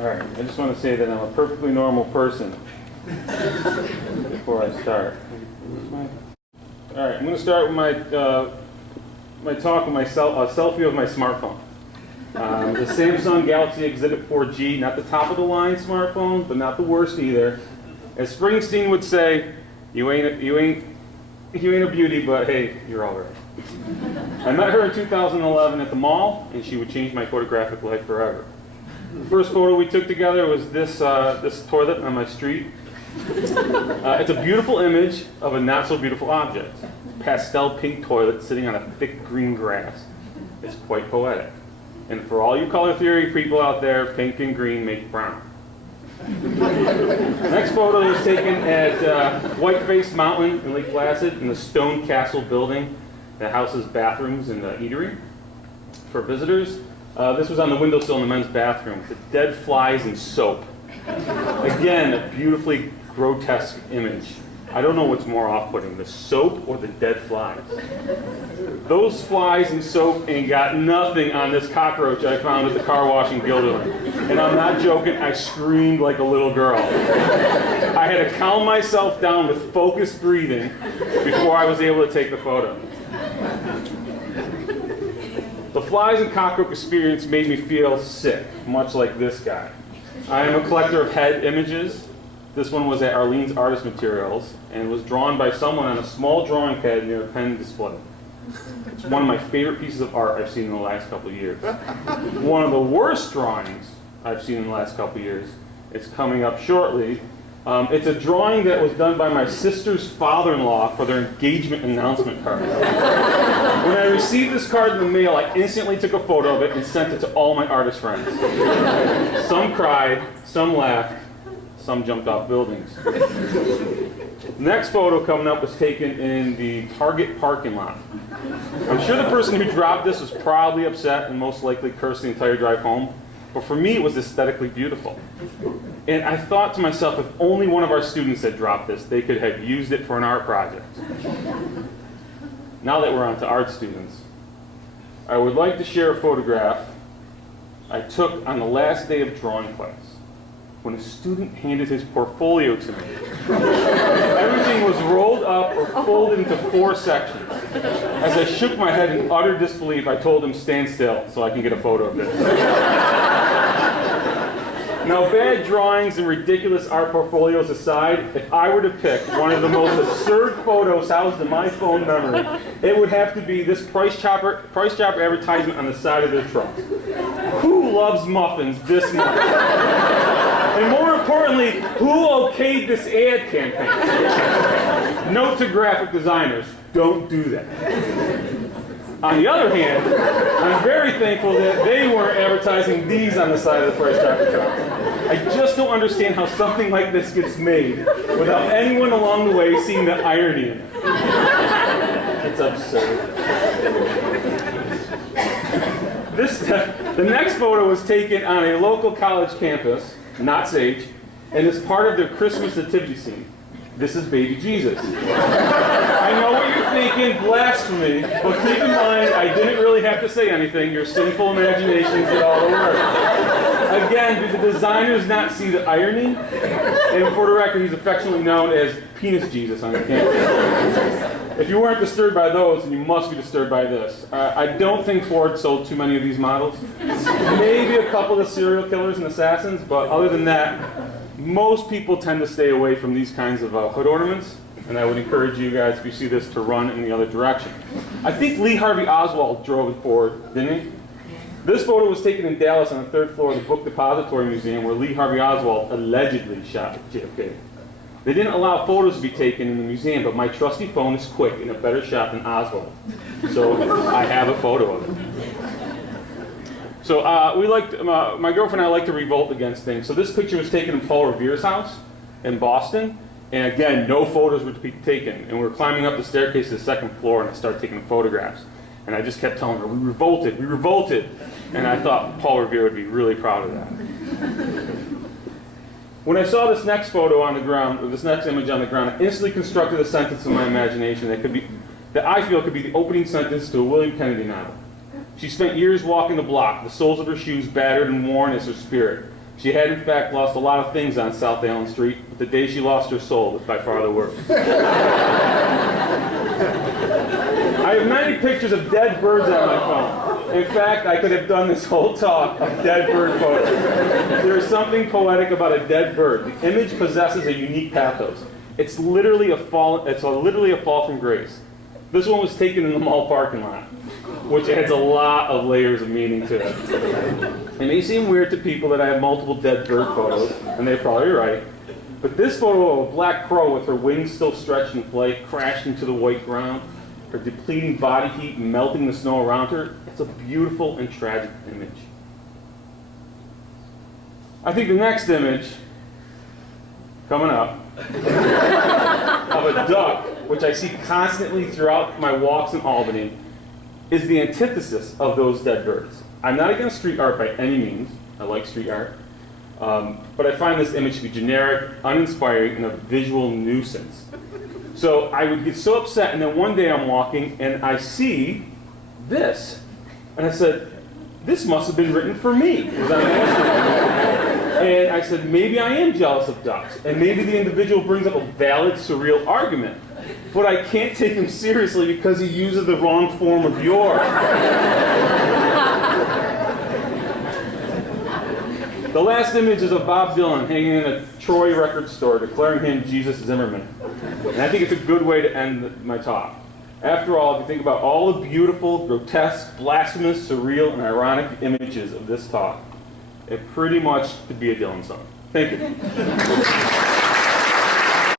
All right, I just want to say that I'm a perfectly normal person before I start. All right, I'm going to start with my talk with a selfie of my smartphone. The Samsung Galaxy Exhibit 4G, not the top of the line smartphone, but not the worst either. As Springsteen would say, you ain't a beauty, but hey, you're all right. I met her in 2011 at the mall, and she would change my photographic life forever. The first photo we took together was this toilet on my street. It's a beautiful image of a not so beautiful object. Pastel pink toilet sitting on a thick green grass. It's quite poetic. And for all you color theory people out there, pink and green make brown. The next photo was taken at Whiteface Mountain in Lake Placid in the Stone Castle building that houses bathrooms and eatery for visitors. This was on the windowsill in the men's bathroom. The dead flies and soap. Again, a beautifully grotesque image. I don't know what's more off-putting, the soap or the dead flies. Those flies and soap ain't got nothing on this cockroach I found at the car wash in Guilderland. And I'm not joking, I screamed like a little girl. I had to calm myself down with focused breathing before I was able to take the photo. The flies and cockroach experience made me feel sick, much like this guy. I am a collector of head images. This one was at Arlene's Artist Materials and was drawn by someone on a small drawing pad near a pen display. It's one of my favorite pieces of art I've seen in the last couple of years. One of the worst drawings I've seen in the last couple of years. It's coming up shortly. It's a drawing that was done by my sister's father-in-law for their engagement announcement card. When I received this card in the mail, I instantly took a photo of it and sent it to all my artist friends. Some cried, some laughed, some jumped off buildings. The next photo coming up was taken in the Target parking lot. I'm sure the person who dropped this was probably upset and most likely cursed the entire drive home, but for me it was aesthetically beautiful. And I thought to myself, if only one of our students had dropped this, they could have used it for an art project. Now that we're on to art students, I would like to share a photograph I took on the last day of drawing class, when a student handed his portfolio to me. Everything was rolled up or folded into 4 sections. As I shook my head in utter disbelief, I told him, stand still so I can get a photo of this. Now, bad drawings and ridiculous art portfolios aside, if I were to pick one of the most absurd photos housed in my phone memory, it would have to be this Price Chopper advertisement on the side of their truck. Who loves muffins this much? And more importantly, who okayed this ad campaign? Note to graphic designers, don't do that. On the other hand, I'm very thankful that they weren't advertising these on the side of the Price Chopper truck. I just don't understand how something like this gets made without anyone along the way seeing the irony in it. It's absurd. The next photo was taken on a local college campus, not Sage, and is part of their Christmas nativity scene. This is baby Jesus. I know what you're thinking, blasphemy, but keep in mind, I didn't really have to say anything. Your sinful imaginations did all the work. Again, did the designers not see the irony? And for the record, he's affectionately known as Penis Jesus on the campus. If you weren't disturbed by those, then you must be disturbed by this. I don't think Ford sold too many of these models. Maybe a couple of serial killers and assassins, but other than that, most people tend to stay away from these kinds of hood ornaments, and I would encourage you guys, if you see this, to run in the other direction. I think Lee Harvey Oswald drove it forward, didn't he? This photo was taken in Dallas on the 3rd floor of the Book Depository Museum, where Lee Harvey Oswald allegedly shot JFK. They didn't allow photos to be taken in the museum, but my trusty phone is quick and a better shot than Oswald. So I have a photo of it. So my girlfriend and I like to revolt against things. So this picture was taken in Paul Revere's house in Boston. And again, no photos were to be taken. And we were climbing up the staircase to the 2nd floor, and I started taking photographs. And I just kept telling her, we revolted. And I thought Paul Revere would be really proud of that. When I saw this next photo on the ground, or this next image on the ground, I instantly constructed a sentence in my imagination that I feel could be the opening sentence to a William Kennedy novel. She spent years walking the block, the soles of her shoes battered and worn as her spirit. She had, in fact, lost a lot of things on South Allen Street, but the day she lost her soul was by far the worst. I have many pictures of dead birds on my phone. In fact, I could have done this whole talk of dead bird photos. There is something poetic about a dead bird. The image possesses a unique pathos. It's literally a fall from grace. This one was taken in the mall parking lot, which adds a lot of layers of meaning to it. It may seem weird to people that I have multiple dead bird photos, and they're probably right. But this photo of a black crow with her wings still stretched in flight crashed into the white ground, her depleting body heat melting the snow around her, it's a beautiful and tragic image. I think the next image, coming up, of a duck, which I see constantly throughout my walks in Albany, is the antithesis of those dead birds. I'm not against street art by any means. I like street art. But I find this image to be generic, uninspiring, and a visual nuisance. So I would get so upset, and then one day I'm walking, and I see this. And I said, this must have been written for me. Because I'm and I said, maybe I am jealous of ducks. And maybe the individual brings up a valid, surreal argument. But I can't take him seriously because he uses the wrong form of your. The last image is of Bob Dylan hanging in a Troy record store declaring him Jesus Zimmerman. And I think it's a good way to end my talk. After all, if you think about all the beautiful, grotesque, blasphemous, surreal, and ironic images of this talk, it pretty much could be a Dylan song. Thank you.